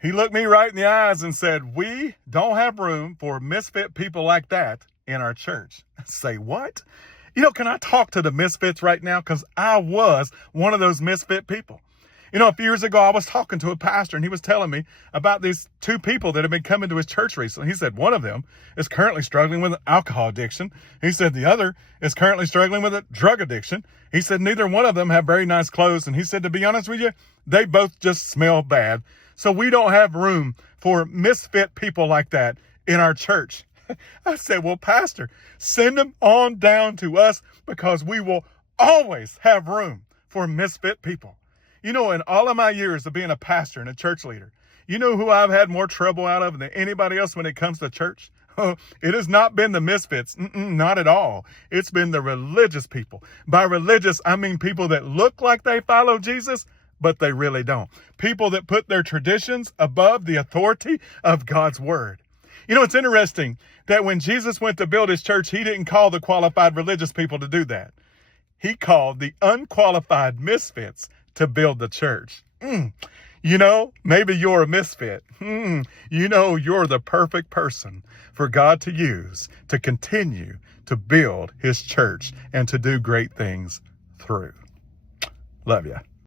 He looked me right in the eyes and said, "We don't have room for misfit people like that in our church." I say, what? Can I talk to the misfits right now? Because I was one of those misfit people. A few years ago, I was talking to a pastor and he was telling me about these two people that have been coming to his church recently. He said one of them is currently struggling with an alcohol addiction. He said the other is currently struggling with a drug addiction. He said neither one of them have very nice clothes. And he said, to be honest with you, they both just smell bad. So we don't have room for misfit people like that in our church. I said, well, pastor, send them on down to us because we will always have room for misfit people. In all of my years of being a pastor and a church leader, who I've had more trouble out of than anybody else when it comes to church? Oh, it has not been the misfits. Not at all. It's been the religious people. By religious, I mean people that look like they follow Jesus, but they really don't. People that put their traditions above the authority of God's word. It's interesting that when Jesus went to build his church, he didn't call the qualified religious people to do that. He called the unqualified misfits to build the church. Maybe you're a misfit. You're the perfect person for God to use to continue to build his church and to do great things through. Love ya.